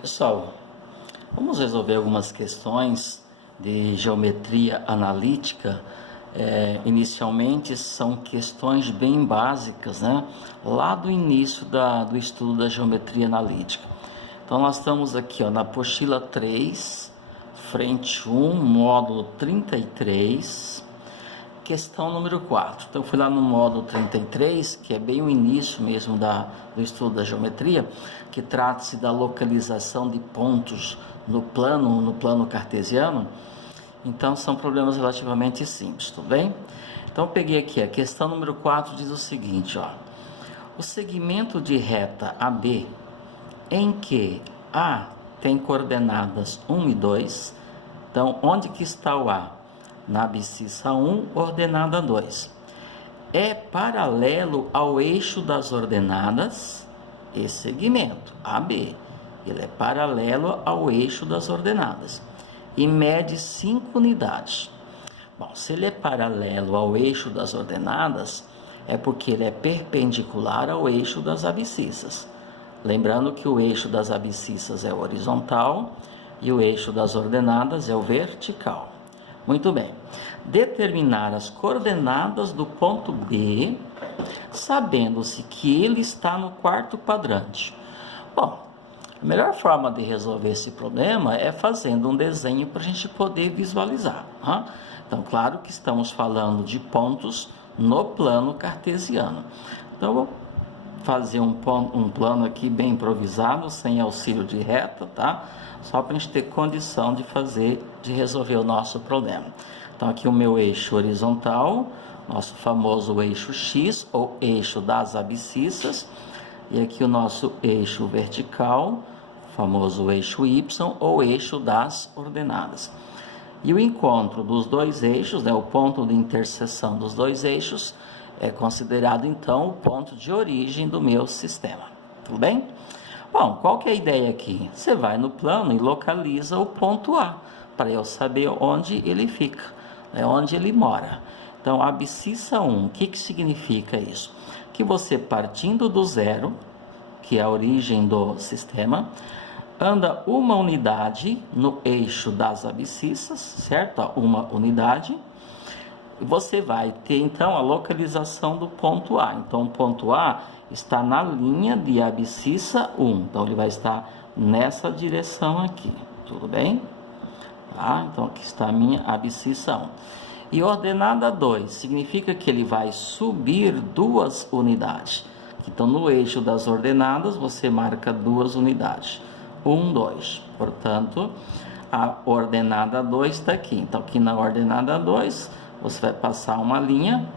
Pessoal, vamos resolver algumas questões de geometria analítica. Inicialmente são questões bem básicas, né? Lá do início do estudo da geometria analítica. Então nós estamos aqui na apostila 3, frente 1, módulo 33, questão número 4. Então eu fui lá no módulo 33, que é bem o início mesmo do estudo da geometria, que trata-se da localização de pontos no plano cartesiano. Então são problemas relativamente simples, tudo bem? Então eu peguei aqui, a questão número 4 diz o seguinte, o segmento de reta AB, em que A tem coordenadas 1 e 2, então onde que está o A? Na abscissa 1, ordenada 2. É paralelo ao eixo das ordenadas, esse segmento, AB. Ele é paralelo ao eixo das ordenadas e mede 5 unidades. Bom, se ele é paralelo ao eixo das ordenadas, é porque ele é perpendicular ao eixo das abscissas. Lembrando que o eixo das abscissas é o horizontal e o eixo das ordenadas é o vertical. Muito bem. Determinar as coordenadas do ponto B, sabendo-se que ele está no quarto quadrante. Bom, a melhor forma de resolver esse problema é fazendo um desenho para a gente poder visualizar. Então, claro que estamos falando de pontos no plano cartesiano. Então, eu vou fazer um plano aqui bem improvisado, sem auxílio de reta, tá? Só para a gente ter condição de resolver o nosso problema. Então, aqui o meu eixo horizontal, nosso famoso eixo X, ou eixo das abscissas, e aqui o nosso eixo vertical, famoso eixo Y, ou eixo das ordenadas. E o encontro dos dois eixos, o ponto de interseção dos dois eixos, é considerado então o ponto de origem do meu sistema. Tudo bem? Bom, qual que é a ideia aqui? Você vai no plano e localiza o ponto A, para eu saber onde ele fica, onde ele mora. Então, abscissa 1, o que significa isso? Que você, partindo do zero, que é a origem do sistema, anda uma unidade no eixo das abscissas, certo? Uma unidade. Você vai ter então a localização do ponto A. Então o ponto A está na linha de abscissa 1. Então ele vai estar nessa direção aqui. Tudo bem? Então aqui está a minha abscissa 1. E ordenada 2 significa que ele vai subir 2 unidades. Então no eixo das ordenadas você marca 2 unidades. 1, 2. Portanto, a ordenada 2 está aqui. Então aqui na ordenada 2 você vai passar uma linha,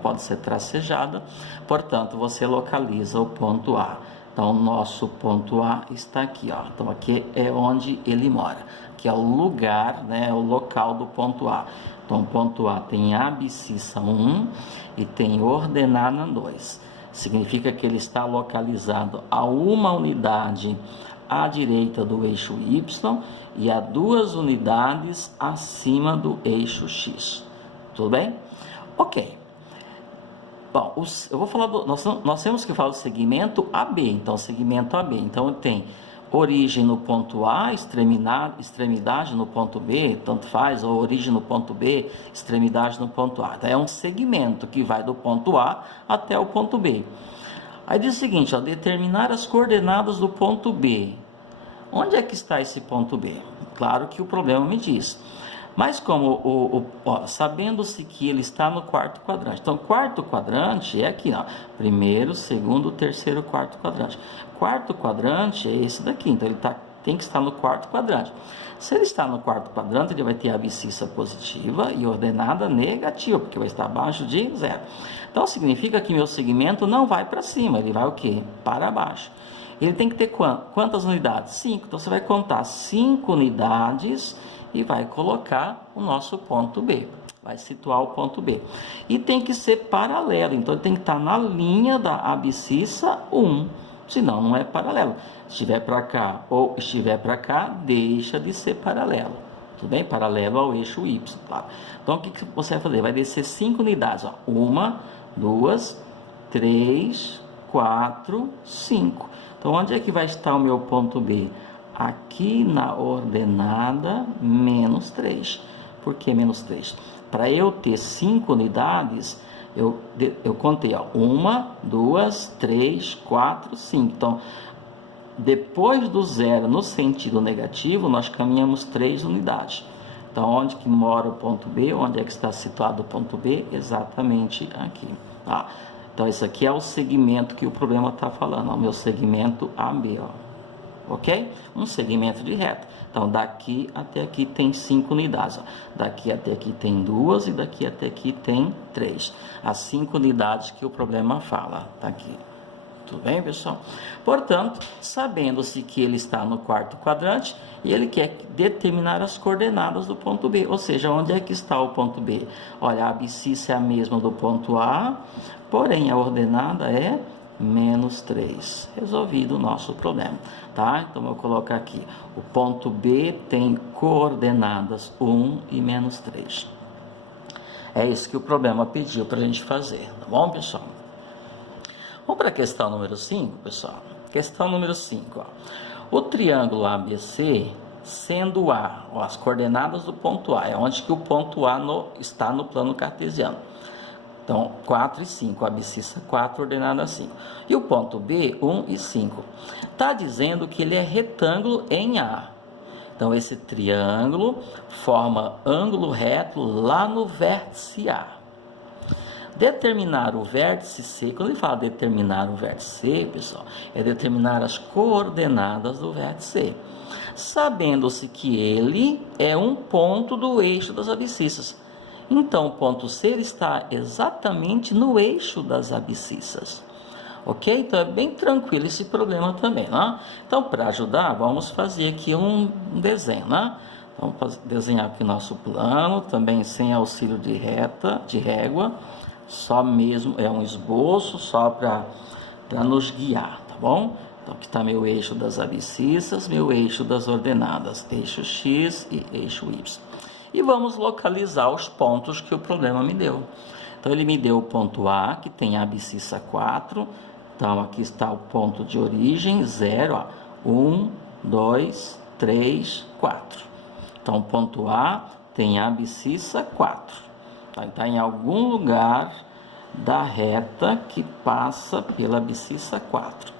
pode ser tracejada, portanto, você localiza o ponto A. Então, o nosso ponto A está aqui, Então, aqui é onde ele mora, que é o lugar, o local do ponto A. Então, o ponto A tem abscissa 1 e tem ordenada 2. Significa que ele está localizado a uma unidade à direita do eixo Y e a 2 unidades acima do eixo X. Tudo bem? Ok. Bom, eu vou falar nós temos que falar do segmento AB. Então, segmento AB. Então, tem origem no ponto A, extremidade no ponto B, tanto faz, ou origem no ponto B, extremidade no ponto A. Então, é um segmento que vai do ponto A até o ponto B. Aí diz o seguinte, determinar as coordenadas do ponto B. Onde é que está esse ponto B? Claro que o problema me diz. Mas como, sabendo-se que ele está no quarto quadrante. Então, quarto quadrante é aqui, primeiro, segundo, terceiro, quarto quadrante. Quarto quadrante é esse daqui, então ele tem que estar no quarto quadrante. Se ele está no quarto quadrante, ele vai ter abscissa positiva e ordenada negativa, porque vai estar abaixo de 0. Então, significa que meu segmento não vai para cima, ele vai o quê? Para baixo. Ele tem que ter quantas unidades? 5. Então, você vai contar 5 unidades e vai colocar o nosso ponto B. Vai situar o ponto B. E tem que ser paralelo. Então, ele tem que estar na linha da abscissa 1. Senão, não é paralelo. Se estiver para cá ou estiver para cá, deixa de ser paralelo. Tudo bem? Paralelo ao eixo Y, claro. Então, o que você vai fazer? Vai descer 5 unidades. 1, 2, 3, 4, 5. Então, onde é que vai estar o meu ponto B? aqui na ordenada menos 3. Por que menos 3? Para eu ter 5 unidades, eu contei, ó, 1, 2, 3, 4, 5. Então, depois do zero no sentido negativo, nós caminhamos 3 unidades. Então, onde que mora o ponto B? Onde é que está situado o ponto B? Exatamente aqui. Tá? Então, esse aqui é o segmento que o problema está falando, ó, o meu segmento AB, ó. Ok? Um segmento de reta. Então, daqui até aqui tem 5 unidades. Ó. Daqui até aqui tem 2 e daqui até aqui tem 3. As 5 unidades que o problema fala. Tá aqui. Tudo bem, pessoal? Portanto, sabendo-se que ele está no quarto quadrante, e ele quer determinar as coordenadas do ponto B. Ou seja, onde é que está o ponto B? Olha, a abscissa é a mesma do ponto A, porém a ordenada é menos 3. Resolvido o nosso problema, tá? Então, eu vou colocar aqui. O ponto B tem coordenadas 1 e menos 3. É isso que o problema pediu para a gente fazer, tá bom, pessoal? Vamos para a questão número 5, pessoal. Questão número 5, ó. O triângulo ABC, sendo A, ó, as coordenadas do ponto A, é onde que o ponto A está no plano cartesiano. Então, 4 e 5, a abscissa 4, ordenada 5. E o ponto B, 1 e 5. Está dizendo que ele é retângulo em A. Então, esse triângulo forma ângulo reto lá no vértice A. Determinar o vértice C, quando ele fala determinar o vértice C, pessoal, é determinar as coordenadas do vértice C. Sabendo-se que ele é um ponto do eixo das abscissas. Então, o ponto C está exatamente no eixo das abscissas. Ok? Então, é bem tranquilo esse problema também, né? Então, para ajudar, vamos fazer aqui um desenho, né? Então, vamos desenhar aqui nosso plano, também sem auxílio de régua. Só mesmo, é um esboço, só para nos guiar, tá bom? Então, aqui está meu eixo das abscissas, meu eixo das ordenadas, eixo X e eixo Y. E vamos localizar os pontos que o problema me deu. Então, ele me deu o ponto A, que tem a abscissa 4. Então, aqui está o ponto de origem, 0, ó, 1, 2, 3, 4. Então, o ponto A tem a abscissa 4. Está em algum lugar da reta que passa pela abscissa 4.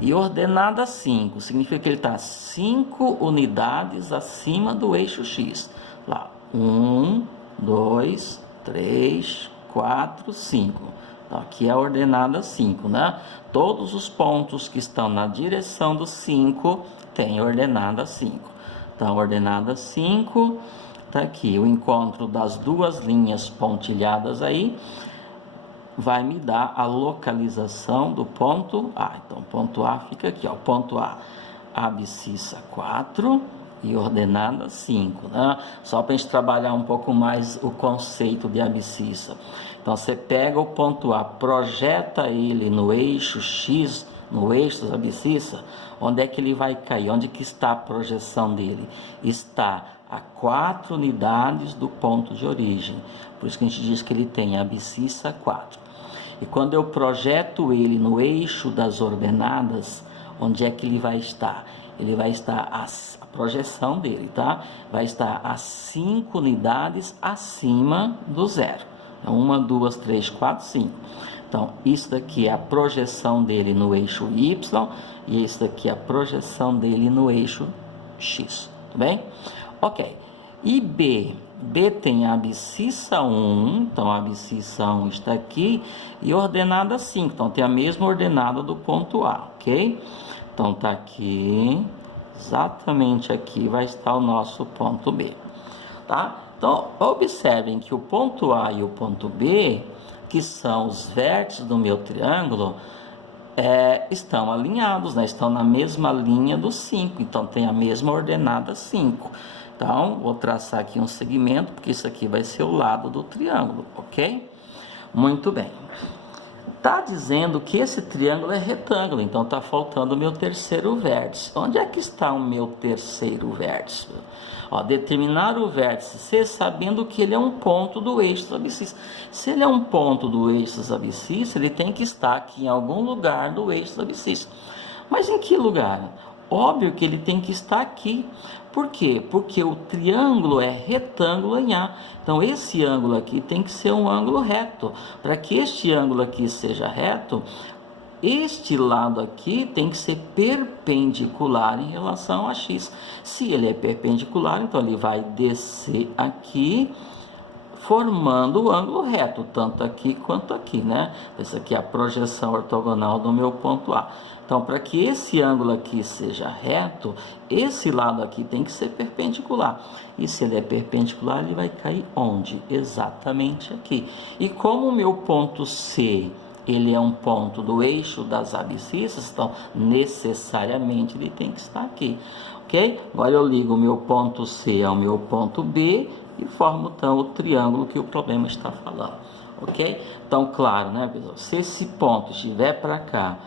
E ordenada 5, significa que ele está 5 unidades acima do eixo X. Lá, 1, 2, 3, 4, 5. Então, aqui é a ordenada 5, né? Todos os pontos que estão na direção do 5 têm ordenada 5. Então, ordenada 5... Tá aqui, o encontro das duas linhas pontilhadas aí vai me dar a localização do ponto A. Então, o ponto A fica aqui, ó, ponto A, abscissa 4 e ordenada 5, né? Só para a gente trabalhar um pouco mais o conceito de abscissa. Então, você pega o ponto A, projeta ele no eixo X, no eixo da abscissa, onde é que ele vai cair? Onde que está a projeção dele? Está a 4 unidades do ponto de origem. Por isso que a gente diz que ele tem a abscissa 4. E quando eu projeto ele no eixo das ordenadas, onde é que ele vai estar? Ele vai estar, a projeção dele, tá? Vai estar a 5 unidades acima do zero. Então, 1, 2, 3, 4, 5. Então, isso daqui é a projeção dele no eixo Y e isso daqui é a projeção dele no eixo X. Tudo bem? Ok, e B? B tem a abscissa 1, então a abscissa 1 está aqui, e ordenada 5, então tem a mesma ordenada do ponto A, ok? Então está aqui, exatamente aqui vai estar o nosso ponto B, tá? Então, observem que o ponto A e o ponto B, que são os vértices do meu triângulo, estão alinhados, né? Estão na mesma linha do 5, então tem a mesma ordenada 5. Então, vou traçar aqui um segmento, porque isso aqui vai ser o lado do triângulo, ok? Muito bem. Está dizendo que esse triângulo é retângulo, então está faltando o meu terceiro vértice. Onde é que está o meu terceiro vértice? Ó, determinar o vértice C sabendo que ele é um ponto do eixo das abscissas. Se ele é um ponto do eixo das abscissas, ele tem que estar aqui em algum lugar do eixo das abscissas. Mas em que lugar? óbvio que ele tem que estar aqui. Por quê? Porque o triângulo é retângulo em A. Então, esse ângulo aqui tem que ser um ângulo reto. Para que este ângulo aqui seja reto, este lado aqui tem que ser perpendicular em relação a x. Se ele é perpendicular, então ele vai descer aqui, formando o ângulo reto, tanto aqui quanto aqui, né? Essa aqui é a projeção ortogonal do meu ponto A. Então, para que esse ângulo aqui seja reto, esse lado aqui tem que ser perpendicular. E se ele é perpendicular, ele vai cair onde? Exatamente aqui. E como o meu ponto C, ele é um ponto do eixo das abscissas, então, necessariamente, ele tem que estar aqui. Ok? Agora eu ligo o meu ponto C ao meu ponto B e formo, então, o triângulo que o problema está falando. Ok? Então, claro, né, pessoal? Se esse ponto estiver para cá,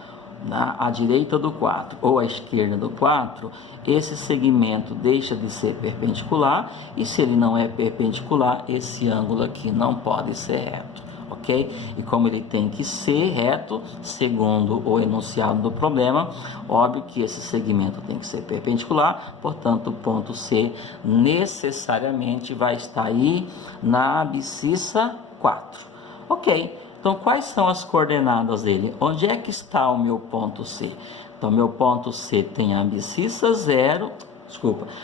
à direita do 4 ou à esquerda do 4, esse segmento deixa de ser perpendicular, e se ele não é perpendicular, esse ângulo aqui não pode ser reto, ok? E como ele tem que ser reto, segundo o enunciado do problema, óbvio que esse segmento tem que ser perpendicular, portanto, o ponto C necessariamente vai estar aí na abscissa 4, ok? Então, quais são as coordenadas dele? Onde é que está o meu ponto C? Então, meu ponto C tem a abscissa 0,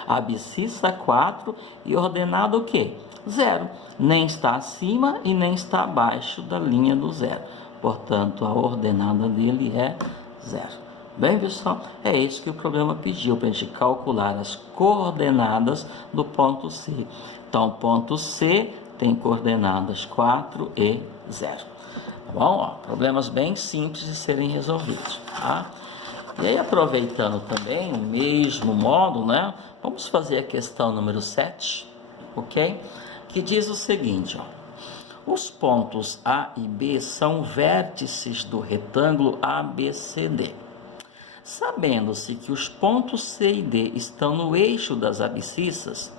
a abscissa 4 e ordenada o quê? 0. Nem está acima e nem está abaixo da linha do 0. Portanto, a ordenada dele é 0. Bem, pessoal, é isso que o problema pediu, para a gente calcular as coordenadas do ponto C. Então, o ponto C tem coordenadas 4 e 0. Tá bom? Ó, problemas bem simples de serem resolvidos, tá? E aí, aproveitando também o mesmo modo, né? Vamos fazer a questão número 7, ok? Que diz o seguinte, ó. Os pontos A e B são vértices do retângulo ABCD. Sabendo-se que os pontos C e D estão no eixo das abscissas,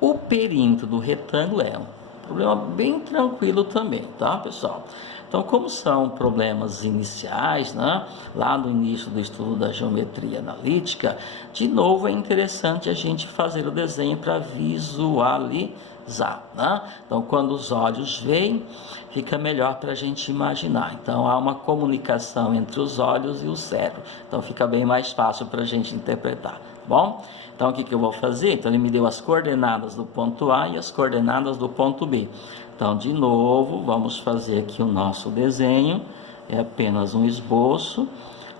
o perímetro do retângulo é um problema bem tranquilo também, tá, pessoal? Então, como são problemas iniciais, né, lá no início do estudo da geometria analítica, de novo é interessante a gente fazer o desenho para visualizar, né? Então, quando os olhos veem, fica melhor para a gente imaginar. Então, há uma comunicação entre os olhos e o cérebro. Então, fica bem mais fácil para a gente interpretar, tá bom? Então, o que eu vou fazer? Então, ele me deu as coordenadas do ponto A e as coordenadas do ponto B. Então, de novo, vamos fazer aqui o nosso desenho. É apenas um esboço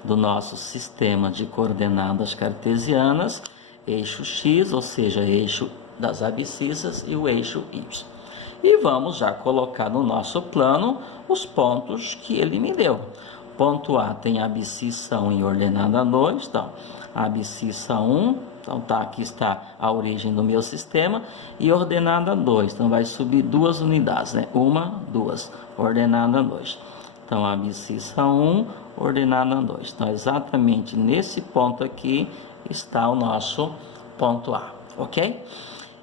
do nosso sistema de coordenadas cartesianas, eixo X, ou seja, eixo das abscissas, e o eixo Y. E vamos já colocar no nosso plano os pontos que ele me deu. Ponto A tem a abscissa 1 e ordenada 2, então, a abscissa 1... Então, aqui está a origem do meu sistema, e ordenada 2. Então, vai subir 2 unidades, né? 1, 2, ordenada 2. Então, a abscissa 1, ordenada 2. Então, exatamente nesse ponto aqui está o nosso ponto A, ok?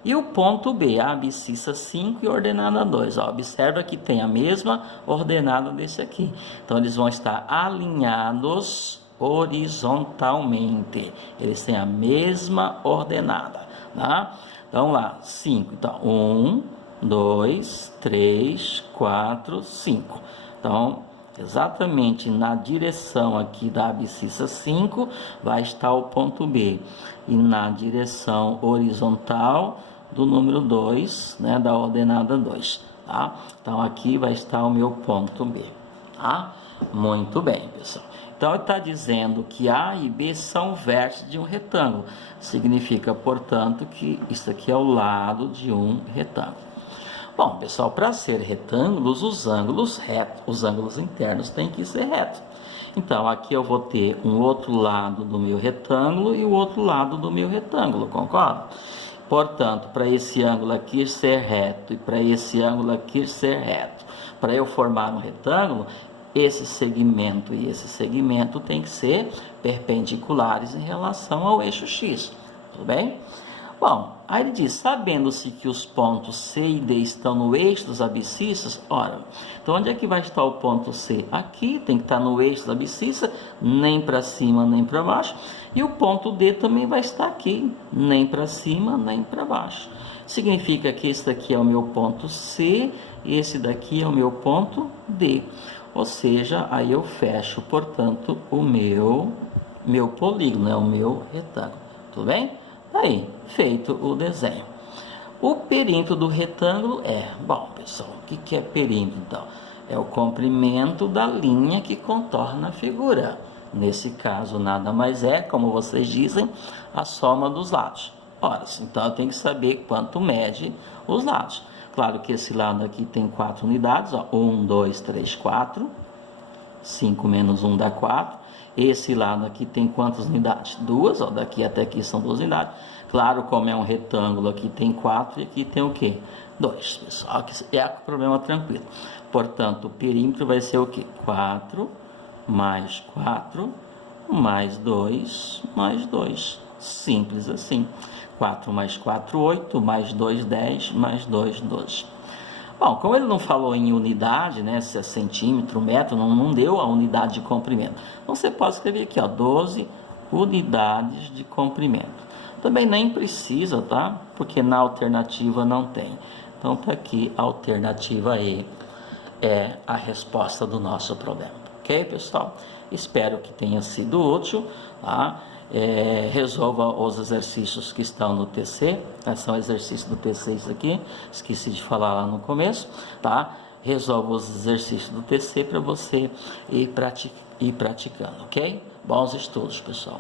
E o ponto B, a abscissa 5 e ordenada 2. Ó, observa que tem a mesma ordenada desse aqui. Então, eles vão estar alinhados horizontalmente, eles têm a mesma ordenada, tá? Então lá, 5, então 1, 2, 3, 4, 5. Então, exatamente na direção aqui da abscissa 5 vai estar o ponto B, e na direção horizontal do número 2, né, da ordenada 2, tá? Então aqui vai estar o meu ponto B, tá? Muito bem, pessoal. Então, ele está dizendo que A e B são vértices de um retângulo. Significa, portanto, que isso aqui é o lado de um retângulo. Bom, pessoal, para ser retângulos, os ângulos retos, os ângulos internos têm que ser retos. Então, aqui eu vou ter um outro lado do meu retângulo e o outro lado do meu retângulo, concorda? Portanto, para esse ângulo aqui ser reto e para esse ângulo aqui ser reto, para eu formar um retângulo, esse segmento e esse segmento tem que ser perpendiculares em relação ao eixo X, tudo bem? Bom, aí ele diz, sabendo-se que os pontos C e D estão no eixo dos abscissas, ora, então onde é que vai estar o ponto C? Aqui, tem que estar no eixo dos abscissas, nem para cima, nem para baixo. E o ponto D também vai estar aqui, nem para cima, nem para baixo. Significa que esse daqui é o meu ponto C, esse daqui é o meu ponto D. Ou seja, aí eu fecho, portanto, o meu polígono, o meu retângulo. Tudo bem? Aí, feito o desenho. O perímetro do retângulo bom, pessoal, o que é perímetro, então? É o comprimento da linha que contorna a figura. Nesse caso, nada mais é, como vocês dizem, a soma dos lados. Ora, então eu tenho que saber quanto mede os lados. Claro que esse lado aqui tem 4 unidades, ó, 1, 2, 3, 4. 5 menos 1 dá 4. Esse lado aqui tem quantas unidades? 2, ó, daqui até aqui são 2 unidades. Claro, como é um retângulo, aqui tem 4 e aqui tem o quê? 2, pessoal. Aqui é o problema tranquilo. Portanto, o perímetro vai ser o quê? 4 mais 4 mais 2 mais 2. Simples assim. 4 mais 4, 8, mais 2, 10, mais 2, 12. Bom, como ele não falou em unidade, né, se é centímetro, metro, não deu a unidade de comprimento. Então, você pode escrever aqui, ó, 12 unidades de comprimento. Também nem precisa, tá? Porque na alternativa não tem. Então, tá aqui, a alternativa E é a resposta do nosso problema. Ok, pessoal? Espero que tenha sido útil, tá? Resolva os exercícios que estão no TC, são exercícios do TC isso aqui, esqueci de falar lá no começo, tá? Resolva os exercícios do TC para você ir praticando, ok? Bons estudos, pessoal.